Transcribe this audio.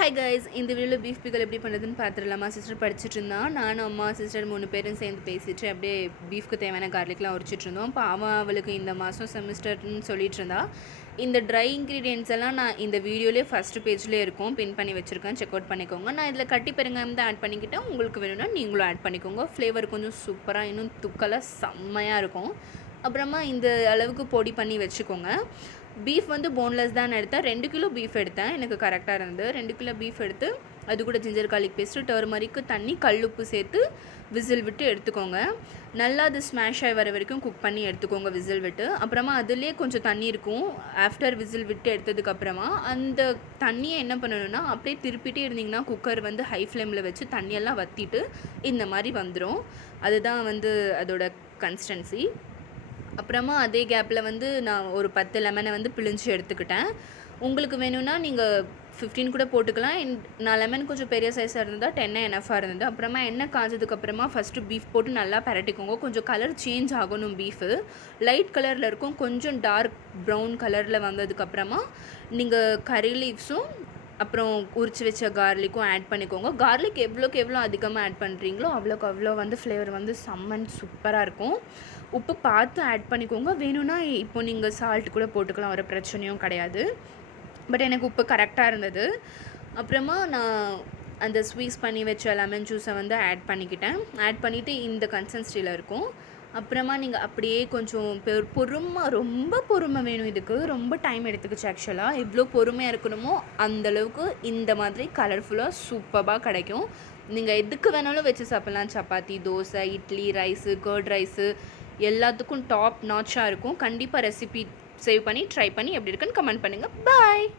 Hi guys, இந்த வீடியோவில் beef பிக்கல் எப்படி பண்ணுறதுன்னு பார்த்துடலாமா? சிஸ்டர் படிச்சுட்டு இருந்தான். நானும் அம்மா சிஸ்டர் 3 பேரும் சேர்ந்து பேசிட்டு அப்படியே பீஃப்க்கு தேவையான கார்லிக்லாம் உரிச்சிட்டு இருந்தோம். பாவம் அவளுக்கு இந்த மாதம் செமிஸ்டர்னு சொல்லிட்டு இருந்தா. இந்த ட்ரை இன்க்ரீடியன்ட்ஸ் எல்லாம் நான் இந்த வீடியோலேயே ஃபஸ்ட்டு பேஜ்லேயே இருக்கும், பின் பண்ணி வச்சுருக்கேன், செக் அவுட் பண்ணிக்கோங்க. நான் இதில் கட்டி பெருங்காயம் தான் ஆட் பண்ணிக்கிட்டேன். உங்களுக்கு வேணும்னா நீங்களும் ஆட் பண்ணிக்கோங்க. ஃப்ளேவர் கொஞ்சம் சூப்பராக இன்னும் துக்கலாக செம்மையாக இருக்கும். அப்புறமா இந்த அளவுக்கு பொடி பண்ணி வச்சுக்கோங்க. பீஃப் வந்து போன்லெஸ் தான் எடுத்தேன். 2 கிலோ பீஃப் எடுத்தேன், எனக்கு கரெக்டாக இருந்தது. 2 கிலோ பீஃப் எடுத்து அது கூட ஜிஞ்சர் கார்லிக் பேஸ்ட்டு, டர்மரிக்கு தண்ணி, கல்லுப்பு சேர்த்து விசில் விட்டு எடுத்துக்கோங்க. நல்லா அது ஸ்மாஷ் ஆகி வர வரைக்கும் குக் பண்ணி எடுத்துக்கோங்க விசில் விட்டு. அப்புறமா அதுலேயே கொஞ்சம் தண்ணி இருக்கும். ஆஃப்டர் விசில் விட்டு எடுத்ததுக்கப்புறமா அந்த தண்ணியை என்ன பண்ணணும்னா அப்படியே திருப்பிட்டே இருந்திங்கன்னா குக்கர் வந்து ஹை ஃப்ளேமில் வச்சு தண்ணியெல்லாம் வற்றிட்டு இந்த மாதிரி வந்துடும். அதுதான் வந்து அதோட கன்சிஸ்டன்சி. அப்புறமா அதே கேப்பில் வந்து நான் ஒரு 10 லெமனை வந்து பிழிஞ்சு எடுத்துக்கிட்டேன். உங்களுக்கு வேணும்னா நீங்கள் 15 கூட போட்டுக்கலாம். நான் லெமன் கொஞ்சம் பெரிய சைஸாக இருந்தால் 10 எனஃபாக இருந்தது. அப்புறமா எண்ணெய் காஞ்சதுக்கப்புறமா ஃபஸ்ட்டு பீஃப் போட்டு நல்லா பரட்டிக்கோங்க. கொஞ்சம் கலர் சேஞ்ச் ஆகணும். பீஃபு லைட் கலரில் இருக்கும், கொஞ்சம் டார்க் ப்ரௌன் கலரில் வந்ததுக்கப்புறமா நீங்கள் கறி லீவ்ஸும் அப்புறம் உரிச்சு வச்ச கார்லிக்கும் ஆட் பண்ணிக்கோங்க. கார்லிக் எவ்வளோக்கு எவ்வளோ அதிகமாக ஆட் பண்ணுறீங்களோ அவ்வளோக்கு அவ்வளோ வந்து ஃப்ளேவர் வந்து செம்மன் சூப்பராக இருக்கும். உப்பு பார்த்து ஆட் பண்ணிக்கோங்க. வேணும்னா இப்போ நீங்கள் சால்ட் கூட போட்டுக்கலாம், ஒரு பிரச்சனையும் கிடையாது. பட் எனக்கு உப்பு கரெக்டாக இருந்தது. அப்புறமா நான் அந்த ஸ்வீஸ் பண்ணி வச்ச லெமன் ஜூஸை வந்து ஆட் பண்ணிக்கிட்டேன். ஆட் பண்ணிவிட்டு இந்த கன்சிஸ்டன்சியில் இருக்கும். அப்புறமா நீங்கள் அப்படியே கொஞ்சம் ரொம்ப பொறுமை வேணும். இதுக்கு ரொம்ப டைம் எடுத்துக்கிச்சு. ஆக்சுவலாக எவ்வளோ பொறுமையாக இருக்கணுமோ அந்தளவுக்கு இந்த மாதிரி கலர்ஃபுல்லாக சூப்பராக கிடைக்கும். நீங்கள் எதுக்கு வேணாலும் வச்சு சாப்பிட்லாம். Chapati, dosa, idli, rice, curd rice எல்லாத்துக்கும் டாப் நாச்சாக இருக்கும். கண்டிப்பாக ரெசிபி சேவ் பண்ணி ட்ரை பண்ணி எப்படி இருக்குன்னு கமெண்ட் பண்ணுங்கள். பாய்.